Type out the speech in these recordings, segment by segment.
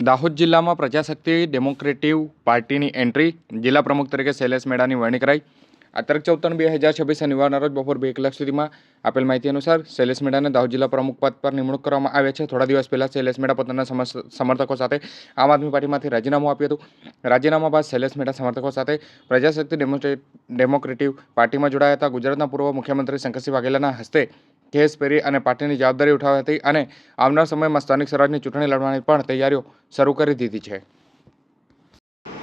દાહોદ જિલ્લામાં પ્રજાશક્તિ ડેમોક્રેટિવ પાર્ટીની એન્ટ્રી જિલ્લા પ્રમુખ તરીકે શૈલેષ મેડાની વરણી કરાઈ। આ તારીખ 14/2026 શનિવારના રોજ બપોર 2 કલાક સુધીમાં આપેલ માહિતી અનુસાર શૈલેષ મેડાને દાહોદ જિલ્લા પ્રમુખ પદ પર નિમણૂક કરવામાં આવે છે। થોડા દિવસ પહેલા શૈલેષ મેડા પોતાના સમર્થકો સાથે આમ આદમી પાર્ટીમાંથી રાજીનામું આપ્યું હતું। રાજીનામા બાદ શૈલેષ મેડા સમર્થકો સાથે પ્રજાશક્તિ ડેમોક્રેટિવ પાર્ટીમાં જોડાયા હતા। ગુજરાતના પૂર્વ મુખ્યમંત્રી શંકરસિંહ વાઘેલાના હસ્તે કેસ પેરી અને પાર્ટીની જવાબદારી ઉઠાવી હતી અને આવનાર સમયમાં સ્થાનિક સ્વરાજની ચૂંટણી લડવાની પણ તૈયારીઓ શરૂ કરી દીધી છે।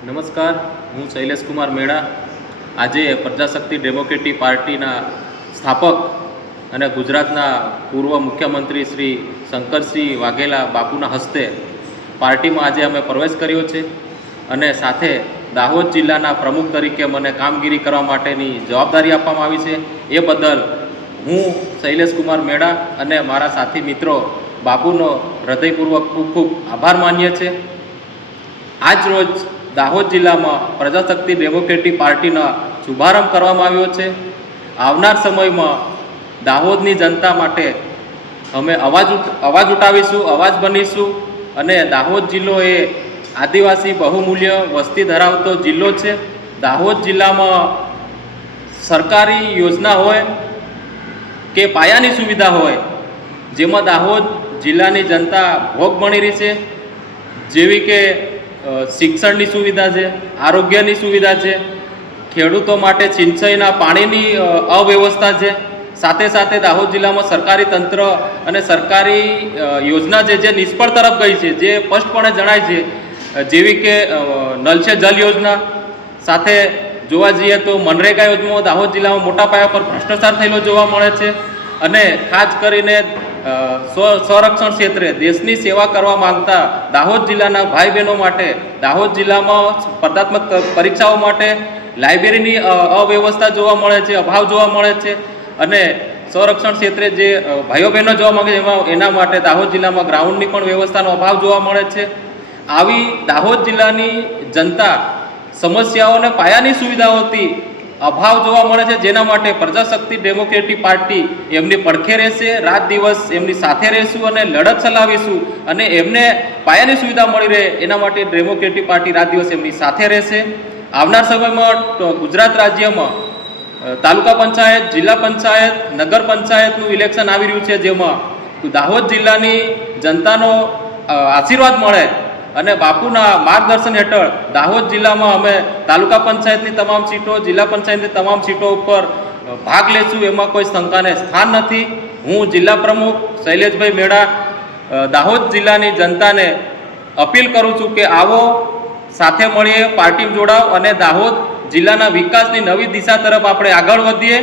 નમસ્કાર, હું શૈલેષ કુમાર મેડા આજે પ્રજાશક્તિ ડેમોક્રેટિક પાર્ટીના સ્થાપક અને ગુજરાતના પૂર્વ મુખ્યમંત્રી શ્રી શંકરસિંહ વાઘેલા બાપુના હસ્તે પાર્ટીમાં આજે અમે પ્રવેશ કર્યો છે અને સાથે દાહોદ જિલ્લાના પ્રમુખ તરીકે મને કામગીરી કરવા માટેની જવાબદારી આપવામાં આવી છે। એ બદલ હું શૈલેષ કુમાર મેડા અને મારા સાથી મિત્રો બાપુનો હૃદયપૂર્વક ખૂબ ખૂબ આભાર માનીએ છીએ। આજ રોજ દાહોદ જિલ્લામાં પ્રજાશક્તિ ડેમોક્રેટિક પાર્ટીનો શુભારંભ કરવામાં આવ્યો છે। આવનાર સમયમાં દાહોદની જનતા માટે અમે અવાજ ઉઠાવીશું, અવાજ બનીશું અને દાહોદ જિલ્લો એ આદિવાસી બહુમૂલ્ય વસ્તી ધરાવતો જિલ્લો છે। દાહોદ જિલ્લામાં સરકારી યોજના હોય કે પાયાની સુવિધા હોય જેમાં દાહોદ જિલ્લાની જનતા ભોગ બની રહી છે, જેવી કે શિક્ષણની સુવિધા છે, આરોગ્યની સુવિધા છે, ખેડૂતો માટે સિંચાઈના પાણીની અવ્યવસ્થા છે। સાથે સાથે દાહોદ જિલ્લામાં સરકારી તંત્ર અને સરકારી યોજના છે જે નિષ્ફળ તરફ ગઈ છે, જે સ્પષ્ટપણે જણાય છે, જેવી કે નલ સે જલ યોજના। સાથે જોવા જઈએ તો મનરેગા યોજનામાં દાહોદ જિલ્લામાં મોટા પાયા પર ભ્રષ્ટાચાર થયેલો જોવા મળે છે અને ખાસ કરીને સંરક્ષણ ક્ષેત્રે દેશની સેવા કરવા માંગતા દાહોદ જિલ્લાના ભાઈ બહેનો માટે દાહોદ જિલ્લામાં સ્પર્ધાત્મક પરીક્ષાઓ માટે લાઇબ્રેરીની અવ્યવસ્થા જોવા મળે છે, અભાવ જોવા મળે છે અને સંરક્ષણ ક્ષેત્રે જે ભાઈઓ બહેનો જોવા માંગે છે એના માટે દાહોદ જિલ્લામાં ગ્રાઉન્ડની પણ વ્યવસ્થાનો અભાવ જોવા મળે છે। આવી દાહોદ જિલ્લાની જનતા સમસ્યાઓને પાયાની સુવિધાઓથી અભાવ જોવા મળે છે, જેના માટે પ્રજાશક્તિ ડેમોક્રેટિક પાર્ટી એમની પડખે રહેશે, રાત દિવસ એમની સાથે રહેશું અને લડત ચલાવીશું અને એમને પાયાની સુવિધા મળી રહે એના માટે ડેમોક્રેટિક પાર્ટી રાત દિવસ એમની સાથે રહેશે। આવનાર સમયમાં ગુજરાત રાજ્યમાં તાલુકા પંચાયત, જિલ્લા પંચાયત, નગર પંચાયતનું ઇલેક્શન આવી રહ્યું છે, જેમાં દાહોદ જિલ્લાની જનતાનો આશીર્વાદ મળે અને બાપુના માર્ગદર્શન હેઠળ દાહોદ જિલ્લામાં અમે તાલુકા પંચાયતની તમામ સીટો, જિલ્લા પંચાયતની તમામ સીટો ઉપર ભાગ લેશું, એમાં કોઈ શંકાને સ્થાન નથી। હું જિલ્લા પ્રમુખ શૈલેષભાઈ મેડા દાહોદ જિલ્લાની જનતાને અપીલ કરું છું કે આવો, સાથે મળીએ, પાર્ટીમાં જોડાવ અને દાહોદ જિલ્લાના વિકાસની નવી દિશા તરફ આપણે આગળ વધીએ।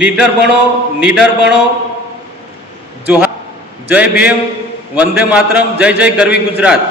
લીડર બનો, નીડર બનો। જોહાર, જય ભીમ, વંદે માતરમ, જય જય ગરવી ગુજરાત।